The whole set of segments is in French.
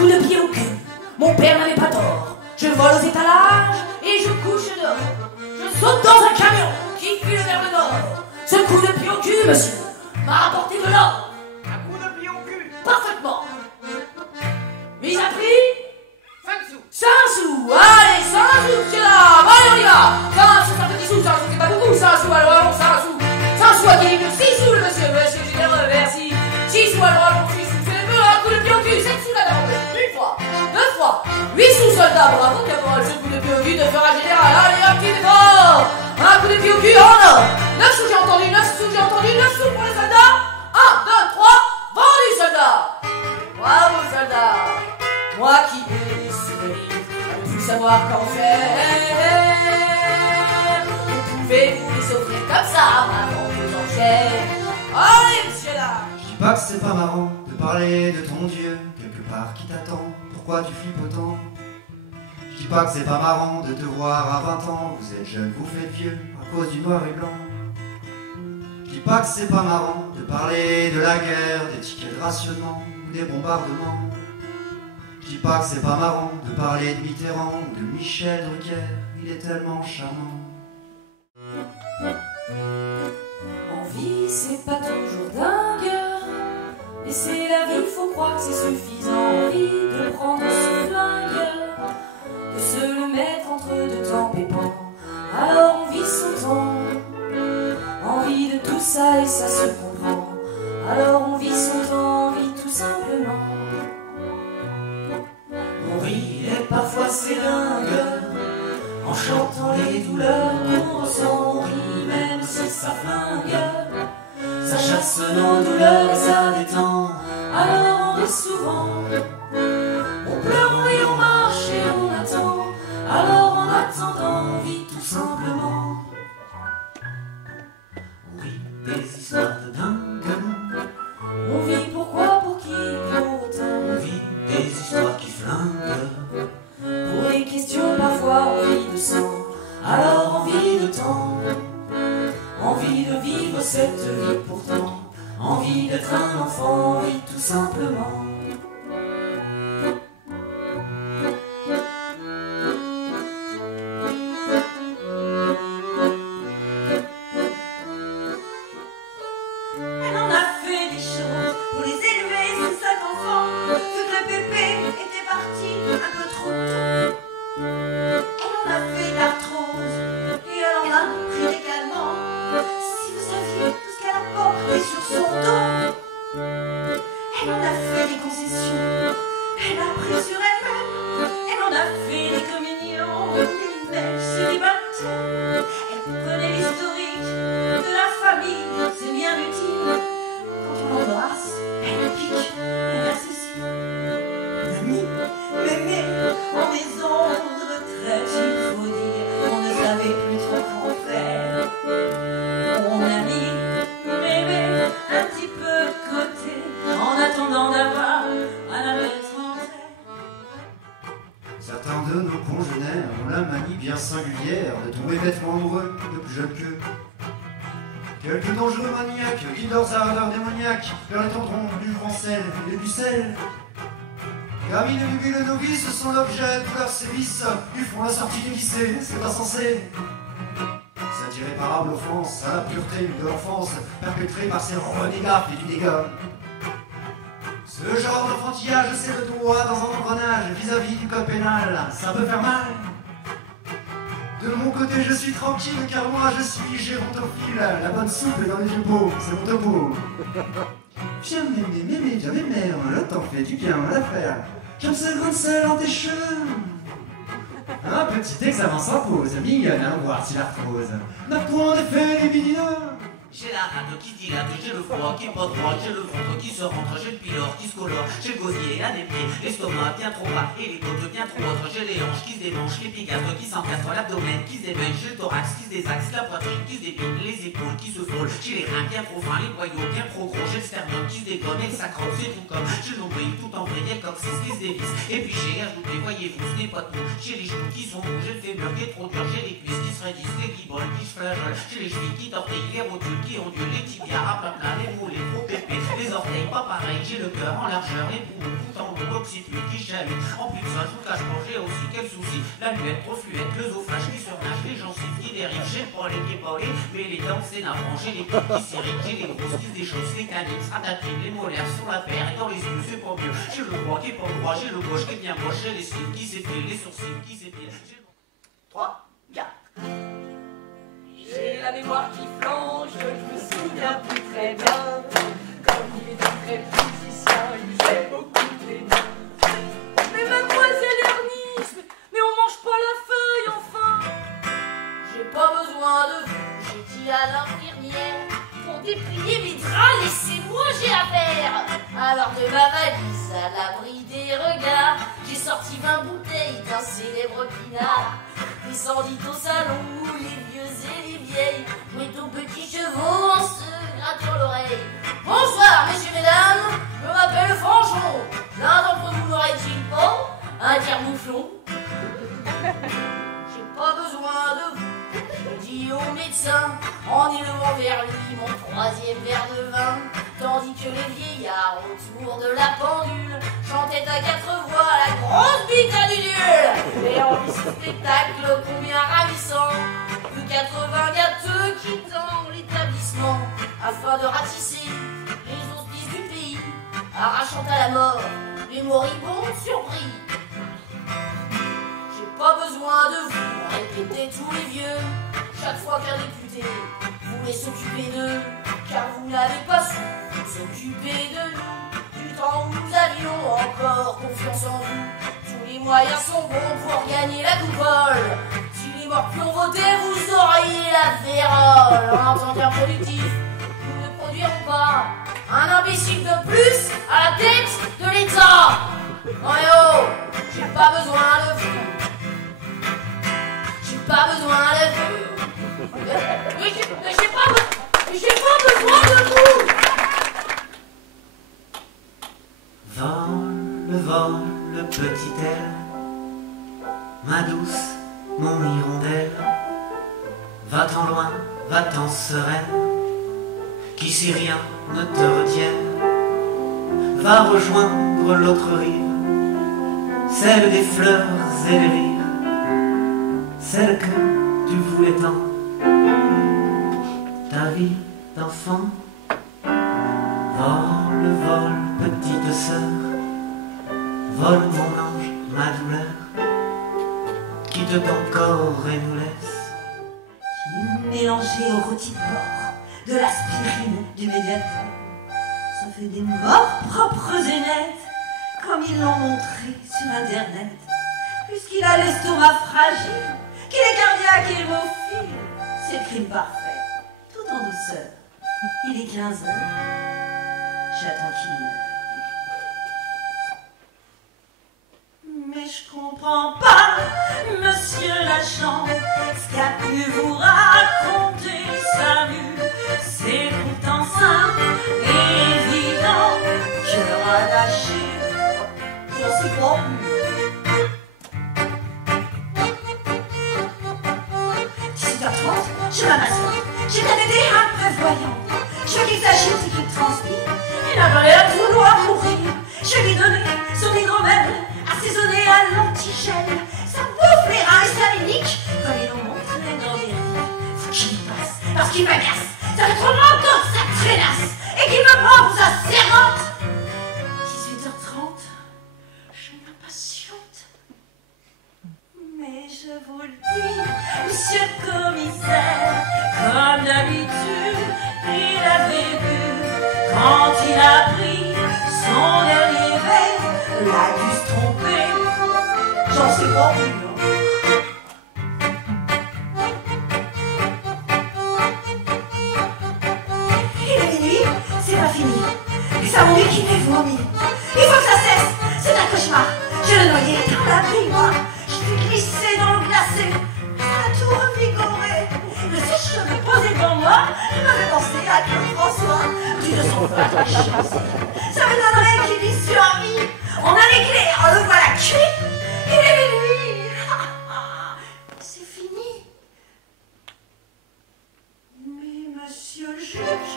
coup de pied au cul. Mon père n'avait pas tort. Je vole aux étalages et je couche dehors. Je saute dans un camion qui fuit le vers le nord. Ce coup de pied au cul, monsieur, m'a apporté de l'or. Un coup de pied au cul. Parfaitement. Mise à prix 5 sous. 5 sous. Allez, 5 sous, monsieur là. Allez, on y va. 5 sous, c'est un petit sou. 5 sous, c'est pas beaucoup. 5 sous, alors allons, 5 sous. 5 sous à qui? 6 sous, le monsieur. Monsieur généreux, merci. 6 sous, alors allons, 6 sous. C'est le peu, un coup de pied au cul. 7 sous, là, une fois, 2 fois. 8 sous, soldat. Bravo, caporal. Ce coup de pied au cul de faire un général. Allez, un petit effort. Un coup de pied au cul en or. 9 sous, j'ai entendu. 9 sous, j'ai entendu. 9 sous pour les soldats. 1, 2, 3. Vendu, soldat. Bravo, soldat. Moi qui ai des souvenirs, à ne plus savoir qu'en faire. Pouvez-vous les offrir comme ça, maman, aux enchères? Allez, monsieur là. Je dis pas que c'est pas marrant de parler de ton Dieu, quelque part qui t'attend, pourquoi tu flippes autant? Je dis pas que c'est pas marrant de te voir à 20 ans, vous êtes jeune, vous faites vieux, à cause du noir et blanc. Je dis pas que c'est pas marrant de parler de la guerre, des tickets de rationnement, ou des bombardements. Je dis pas que c'est pas marrant de parler de Mitterrand ou de Michel Drucker, il est tellement charmant. En vie, c'est pas toujours dingue, mais c'est la vie, faut croire que c'est suffisant. Envie de prendre ce flingue, de se le mettre entre deux temps pépins. Alors on vit son temps, envie de tout ça et ça se comprend. Alors on vit son temps, on vit tout simplement. On rit et parfois c'est dingue, en chantant les douleurs qu'on ressent. On rit même si ça flingue, ça chasse nos douleurs et ça détend. Alors on rit souvent, on pleure, on rit, on marche et on attend. Alors en attendant, on vit tout simplement. On rit des histoires de dingue, on vit pourquoi, pour qui, pour autant. On vit des histoires qui flinguent, pour des questions parfois envie de sang. Alors envie de temps, envie de vivre cette vie pourtant. Envie d'être un enfant, envie tout simplement. Elle en a fait des choses pour les élever, ces 5 enfants. Vu que le bébé était parti un peu trop tôt. Elle en a fait de l'arthrose et elle en a pris des calmants. Si vous saviez tout ce qu'elle a porté sur son dos. Elle en a fait des concessions, elle a pris sur elle-même. Elle en a fait des communions, une belle célibataire. Elle connaît l'historique de la famille, c'est bien utile. Quand on l'embrasse, elle pique, elle associe. Mamie, mémé, en maison de retraite, il faut dire qu'on ne savait plus trop quoi faire. On a mis mémé un petit peu de côté, en attendant d'avoir à la mettre en terre. Certains de nos congénères ont la manie bien singulière de tomber bêtement amoureux de plus jeunes qu'eux. Quelques dangereux maniaques guident leurs ardeurs démoniaques vers les tendrons du sel et du sel. Camille et Lugu le novice sont l'objet de leurs sévices, ils font la sortie déguisée, c'est insensé. Cette irréparable offense à la pureté de l'enfance perpétrée par ces renégats et du dégât. Ce genre d'enfantillage, c'est le droit dans un engrenage vis-à-vis du code pénal, ça peut faire mal. De mon côté, je suis tranquille, car moi, je suis gérontophile. La bonne soupe est dans les jupons, c'est mon topo. Viens mémé, viens mémé, là t'en fais du bien à l'affaire. J'aime ce grain de sel en tes cheveux. Un petit examen s'impose, mignonne à voir si l'arthrose n'a point d'effet libidineux. J'ai la rate qui dilate, j'ai le froid qui pas droit, j'ai le ventre qui se rentre, j'ai le pylore qui se colore, j'ai le gosier à des pieds, l'estomac bien trop bas et les côtes bien trop hautes, j'ai les hanches qui se démanchent, les pigastres qui s'encastrent, l'abdomen qui se débèche, j'ai le thorax qui se désaxe, la poitrine qui se dépine, les épaules qui se frôlent, j'ai les reins bien trop fins, les boyaux bien trop gros, j'ai le sternum qui se déconne et le sacrum c'est tout comme, j'ai le nombril tout en vrille, le coccyx qui se dévisse, et puis j'ai ajouté, voyez-vous, ce n'est pas tout, j'ai les genoux qui sont rouges, j'ai le fémur qui est trop dur, j'ai les cuisses qui se raidissent, les guibolles qui se flageolent, j'ai les chevilles qui tortillent, les rotules qui ondulent, les tibias à plat plat, les mous, les trop pépés, les orteils pas pas pareil, j'ai le cœur en largeur, les poumons tout en long, oxypule qui chalute. En plus de ça, je vous cache pas, j'ai aussi quel souci. La nuette trop fluette, l'œsophage qui surnage, les gencives qui dérivent, j'ai le poil qui est pas mais les dents c'est navrant, j'ai les petites qui s'irritent, j'ai les grosses qui se déchaussent, les canines, ratatines, les molaires sur la paire, et dans les yeux c'est pas mieux. J'ai le droit qui est pas droit, j'ai le gauche qui est bien moche, j'ai les cils qui s'épilent, les sourcils qui s'épilent. 3, 4. J'ai la mémoire qui flanche, je me souviens plus très bien. Comme il était très physicien, il faisait beaucoup d'énergie. Mais mademoiselle Ernest, mais on mange pas la feuille enfin. J'ai pas besoin de vous, j'ai dit à l'infirmière. Pour déplier mes draps, laissez-moi, j'ai à faire. Alors de ma valise, à l'abri des regards, j'ai sorti 20 bouteilles d'un célèbre pinard. Descendit au salon où les vieux et les vieilles jouaient aux petits chevaux en se grattant l'oreille. Bonsoir, messieurs, mesdames, je m'appelle Franchon. L'un d'entre vous n'aurait-il pas un tire-mouflon? J'ai pas besoin de vous, je dis au médecin, en élevant vers lui mon 3e verre de vin, tandis que les vieillards autour de la pendule chantaient à 4 voix la grosse bite à Dudule. Et en vit ce spectacle combien ravissant de 80 gâteux quittant l'établissement afin de ratisser les hospices du pays, arrachant à la mort les moribonds surpris. J'ai pas besoin de vous, répétaient tous les vieux, chaque fois qu'un député voulait s'occuper d'eux, car vous n'avez pas su s'occuper de nous, du temps où nous avions encore confiance en vous. Tous les moyens sont bons pour gagner la coupole. Si les morpions votaient, vous auriez la vérole. En tant qu'improductifs, nous ne produirons pas un imbécile de plus à la tête de l'État. Non et oh, j'ai pas besoin de vous. J'ai pas besoin de vous. Mais j'ai pas besoin de vous. Vole, vole, petite aile, ma douce, mon hirondelle, va-t'en loin, va-t'en sereine, qui si rien ne te retienne, va rejoindre l'autre rive, celle des fleurs et des rires, celle que tu voulais tant, ta vie d'enfant. Vole, vole, petite sœur, vole mon ange, ma douleur, quitte ton corps et nous laisse. J'ai mélangé au rôti de porc de l'aspirine, du médiateur. Ça fait des morts propres et nettes, comme ils l'ont montré sur Internet. Puisqu'il a l'estomac fragile, qu'il est cardiaque et hémophile, c'est le crime parfait, tout en douceur. Il est 15 heures, j'attends qu'il meure. Mais je comprends pas, monsieur l'agent, ce qu'a pu vous raconter Samu. C'est pourtant simple et évident, cœur attaché, j'en suis pas plus. 18h30, je m'amassois, j'ai un aidé imprévoyant. Je veux qu'il s'agite et qu'il transpire, il n'a pas l'air de vouloir mourir. Je lui ai donné son hydromel, assaisonné à l'antigel. Ça bouffe les reins et ça les nique, comme ils l'ont montré dans les livres. Faut qu'il y passe, parce qu'il m'agace. Ça fait trop longtemps que ça traînasse, et qu'il me prend pour sa servante. 18h30, je m'impatiente. Mais je vous le dis, monsieur le commissaire, comme d'habitude, il avait bu. Quand il a pris son dernier verre, l'a dû se tromper. J'en sais pas plus, hein. Il est minuit, c'est pas fini. Et ça m'ennuie qu'il m'ait vomi. Il faut que ça cesse, c'est un cauchemar. Je le noyais dans la baignoire. Je l'ai glissé dans l'eau glacée. Ça a tout revigoré. Le sèche-cheveux posé devant moi, il m'avait pensé à Claude François. Du de son feu à chance. Ça m'étonnerait qu'il y survit. On a les clés, on le voilà cuit. Il est minuit. C'est fini. Mais monsieur le juge,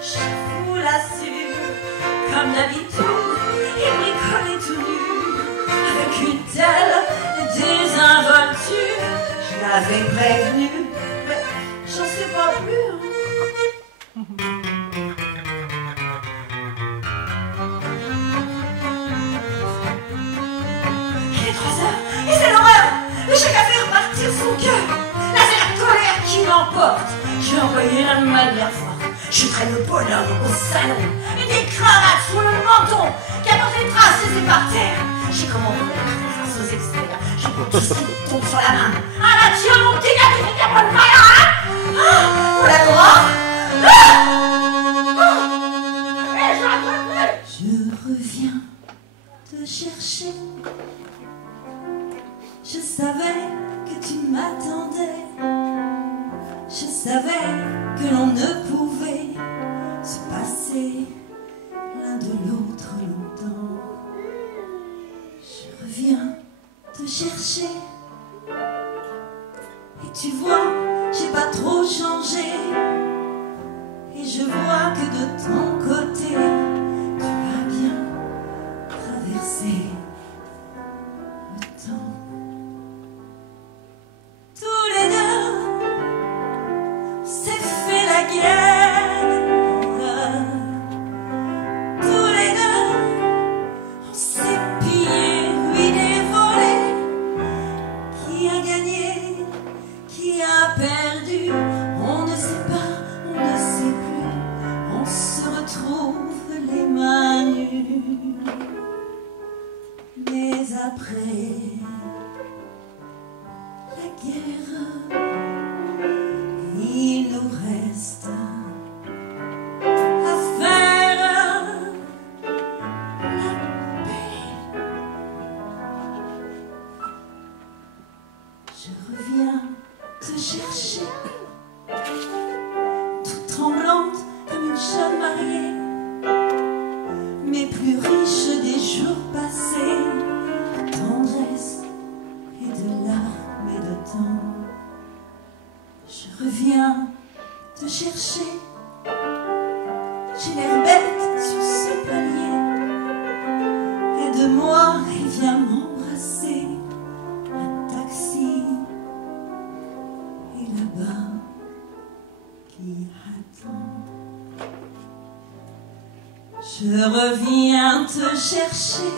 je vous l'assure, comme d'habitude, il bricolait tout nu, avec une telle désinvolture. Je l'avais prévenu, mais j'en sais pas plus. Il est 3 heures, et c'est l'horreur. Le choc a fait repartir son cœur. Là, c'est la colère qui l'emporte. J'ai envoyé la manière forte. Je traîne le bonhomme au salon, et des cravates sous le menton, qui apportent des traces et c'est par terre. J'ai commandé grâce aux experts. Je peux tout ce qui tombe sur la main. Ah là, tiens, mon petit gars, tu fais bien bonne malade. Vous la droit. Je reviens te chercher. Je savais que tu m'attendais. Je savais que l'on ne pouvait se passer l'un de l'autre longtemps. Je reviens te chercher. Et tu vois, j'ai pas trop changé. Et je vois que de ton côté, tu as bien traversé le temps. Tous les deux, on s'est fait la guerre. Tous les deux, on s'est pillé, ruiné, volé. Qui a gagné, qui a perdu, on ne sait pas, on ne sait plus. On se retrouve les mains nues. Mais après la guerre, il nous reste à faire la paix. Je reviens te chercher, toute tremblante comme une jeune mariée, mais plus riche des jours passés, de tendresse et de larmes et de temps. Je reviens te chercher, j'ai l'air bête sur ce palier. Aide-moi et viens m'embrasser, un taxi est là-bas qui attend. Je reviens te chercher.